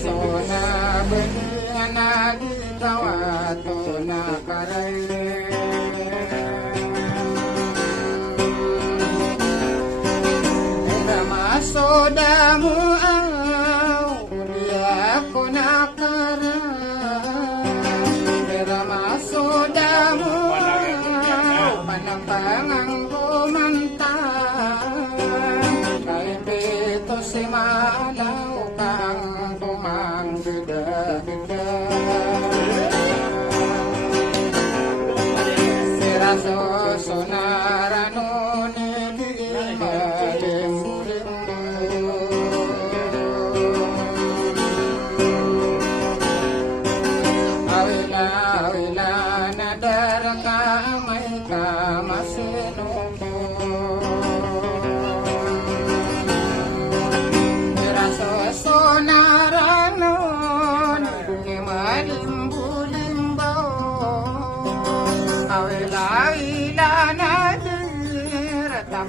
sona beningan di tawato na karay. Soda mo aw, di ako nakaraan. Pero masoda mo aw, panapangang kumantang. Kay pito si malaw kang tumanggiga-giga. Siraso sonarano ni Gimalim.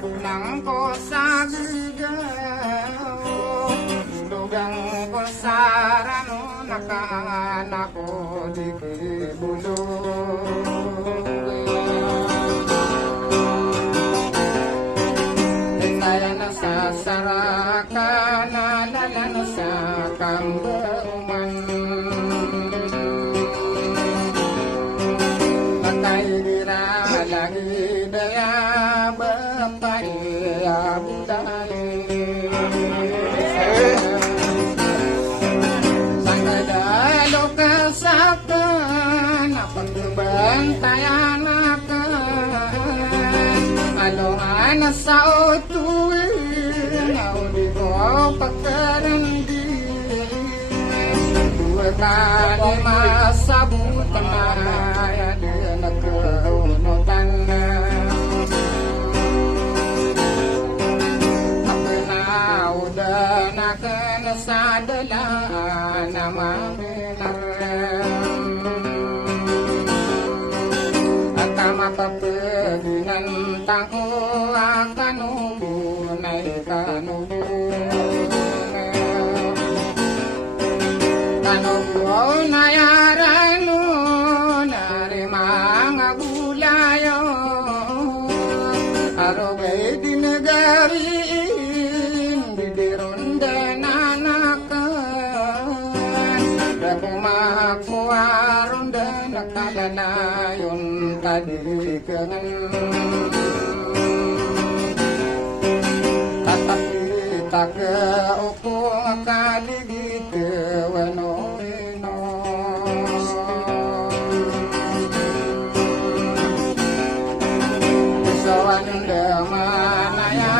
Nang ko sa gigaw, lugang ko sa rano, nakaanak ko di kibulong. Kaya nasasaraka, nalala sa kambauman. Nakahira lagi daya Sanggadalo kasakan pagbantayan akan alungan sa utuin audi ko pagkarandi dua kali masabutan maya dia nagkaunutan sa dalaan na maminarang at makapaginan tango kanubunay kanubunay arano narimang agulayo arogay dinagari kumakuaron dan nakalanayon kadikangan tatapita ke upo kaligit ke wano-wano isawan damanaya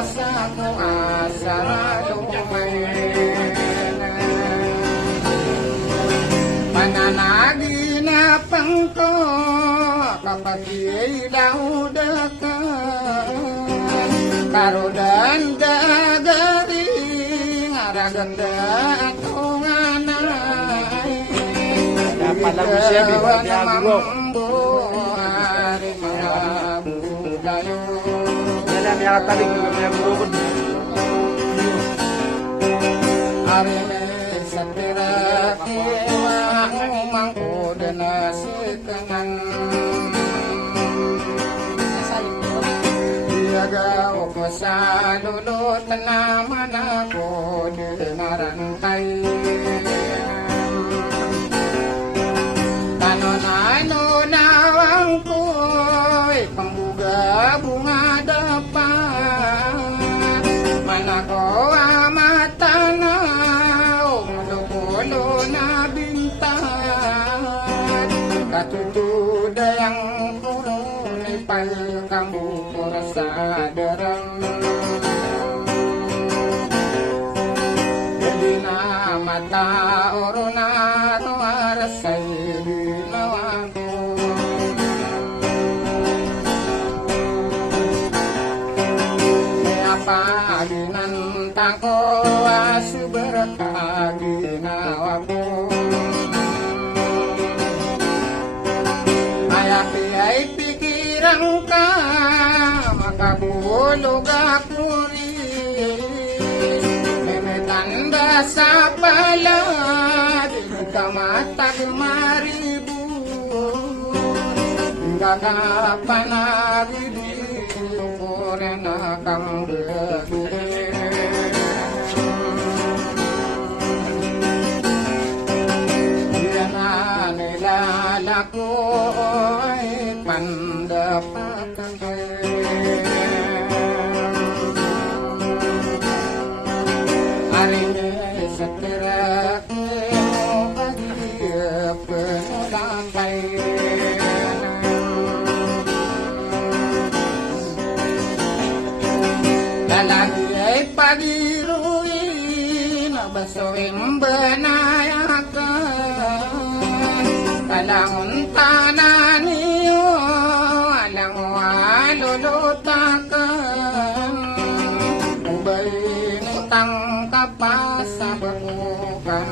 asa ko asa lumay Pangko kapag ilaudakan karodan dagaring araganda atong anay dapat lang siya bigyan hari mga budayo dalam yang tadi yang burukun hari sa tiraki mangko danasikanan Iaga o ko sa lulot naman ako dinarantay Tanon-ano nawang ko'y pambuga bunga dapat manako amatanaw malukulo na Katutudayang kurong ipal kamu kurasa derang Jadi na mata orona no arasay nawago Kaya paginan tako asuberakaginawago Ay pikiran ka, makabulog ako rin. May tanda sa palad kamatag maribu gagapanagidi kore na kang lako'y pandapakan aring sa tirak mo pag-iap penulambay lalaki ay pag-iruin basoing banayakan alang tanan niyo, alang walulutakan ubay utang kapasabukan